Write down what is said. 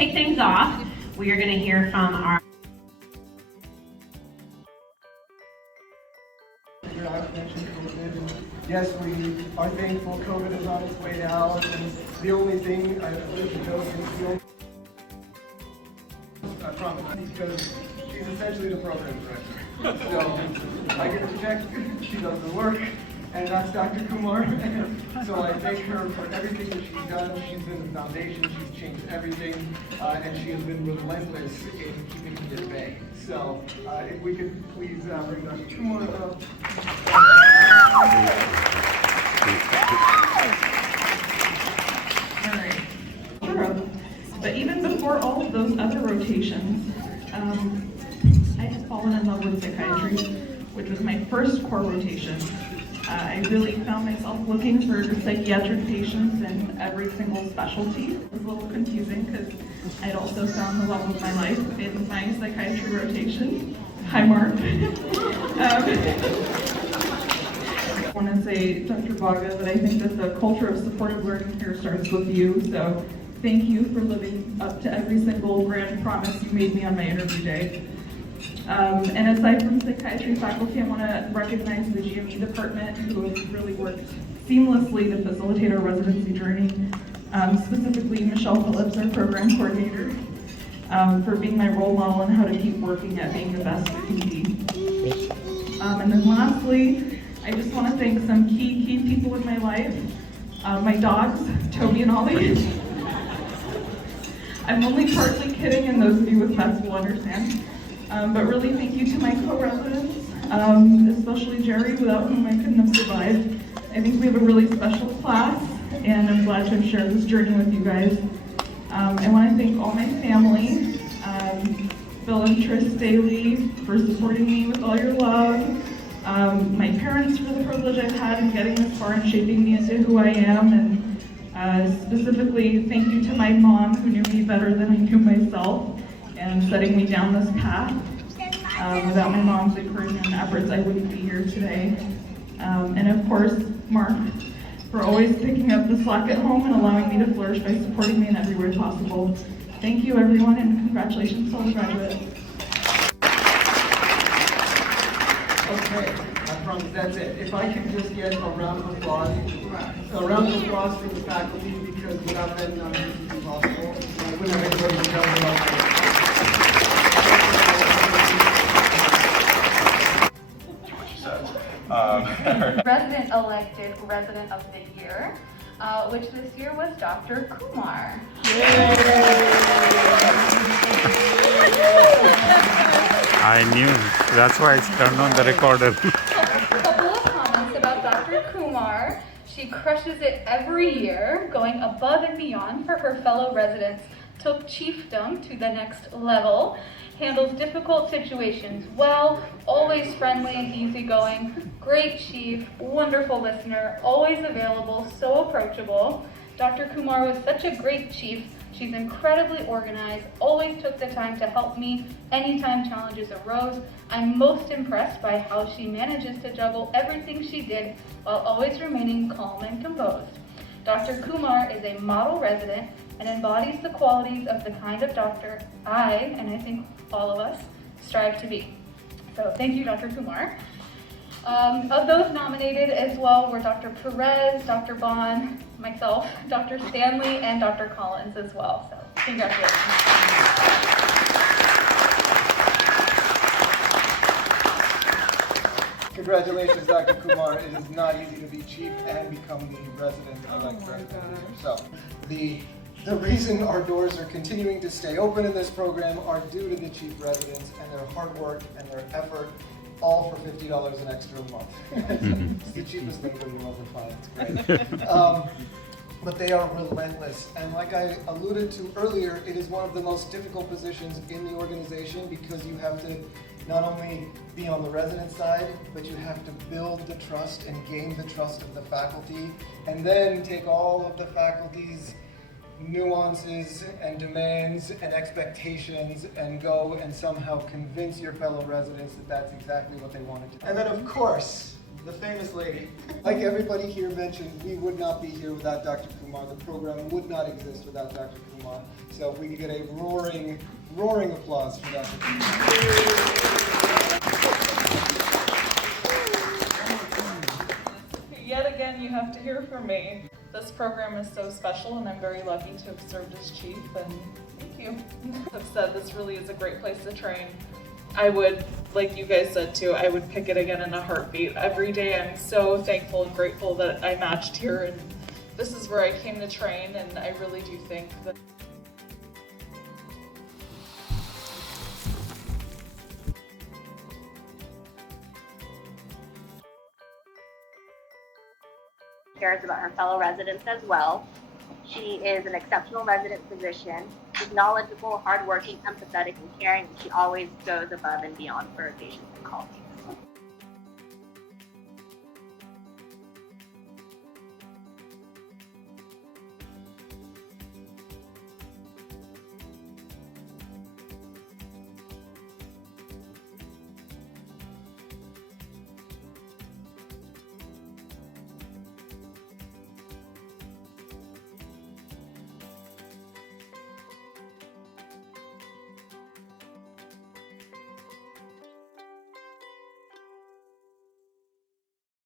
kick things off, we are going to hear from our yes, we are thankful COVID is on its way out, and the only thing I promise, because she's essentially the program director. So I get to check, she does the work, and that's Dr. Kumar. So I thank her for everything that she's done. She's been the foundation, she's changed everything, and she has been relentless in keeping me at bay. So if we could please bring Dr. Kumar up. All right. Sure. But even before all of those other rotations, I had fallen in love with psychiatry, which was my first core rotation. I really found myself looking for psychiatric patients in every single specialty. It was a little confusing because I'd also found the love of my life in my psychiatry rotation. Hi, Mark. I want to say, Dr. Vaga, that I think that the culture of supportive learning here starts with you. So thank you for living up to every single grand promise you made me on my interview day. And aside from psychiatry faculty, I want to recognize the GME department who have really worked seamlessly to facilitate our residency journey. Specifically, Michelle Phillips, our program coordinator, for being my role model and how to keep working at being the best we can be. And then lastly, I just want to thank some key people in my life. My dogs, Toby and Ollie. I'm only partly kidding, and those of you with pets will understand. But really thank you to my co-residents, especially Jerry, without whom I couldn't have survived. I think we have a really special class, and I'm glad to have shared this journey with you guys. I want to thank all my family, Bill and Tris Daly for supporting me with all your love, my parents for the privilege I've had in getting this far and shaping me into who I am, and specifically thank you to my mom who knew me better than I knew myself and setting me down this path. Without my mom's encouragement and efforts, I wouldn't be here today. And of course, Mark, for always picking up the slack at home and allowing me to flourish by supporting me in every way possible. Thank you, everyone, and congratulations to all the graduates. Okay, I promise that's it. If I could just get a round of applause. A round of applause for the faculty, because without them, none of this would be possible. I wouldn't have anybody to tell me about it. Resident elected Resident of the Year, which this year was Dr. Kumar. I knew. That's why I turned on the recorder. A couple of comments about Dr. Kumar. She crushes it every year, going above and beyond for her fellow residents, took chiefdom to the next level, handles difficult situations well, always friendly and easygoing, great chief, wonderful listener, always available, so approachable. Dr. Kumar was such a great chief. She's incredibly organized, always took the time to help me anytime challenges arose. I'm most impressed by how she manages to juggle everything she did while always remaining calm and composed. Dr. Kumar is a model resident and embodies the qualities of the kind of doctor I, and I think all of us, strive to be. So thank you, Dr. Kumar. Of those nominated as well were Dr. Perez, Dr. Bond, myself, Dr. Stanley, and Dr. Collins as well. So congratulations. Congratulations, Dr. Kumar. It is not easy to be chief and become the resident-elect resident. So the reason our doors are continuing to stay open in this program are due to the chief residents and their hard work and their effort, all for $50 an extra a month. It's the cheapest thing when you'll ever find. It's great. But they are relentless. And like I alluded to earlier, it is one of the most difficult positions in the organization because you have to not only be on the resident side, but you have to build the trust and gain the trust of the faculty, and then take all of the faculty's nuances and demands and expectations and go and somehow convince your fellow residents that that's exactly what they wanted to do. And then of course, the famous lady. Like everybody here mentioned, we would not be here without Dr. Kumar. The program would not exist without Dr. Kumar. Kumar. So if we could get a roaring applause for Dr. Kumar. Yet again, you have to hear from me. This program is so special, and I'm very lucky to have served as chief, and thank you. I've said this really is a great place to train. I would, like you guys said too, I would pick it again in a heartbeat. Every day I'm so thankful and grateful that I matched here, and this is where I came to train, and I really do think that cares about her fellow residents as well. She is an exceptional resident physician. She's knowledgeable, hardworking, empathetic, and caring, and she always goes above and beyond for her patients and colleagues.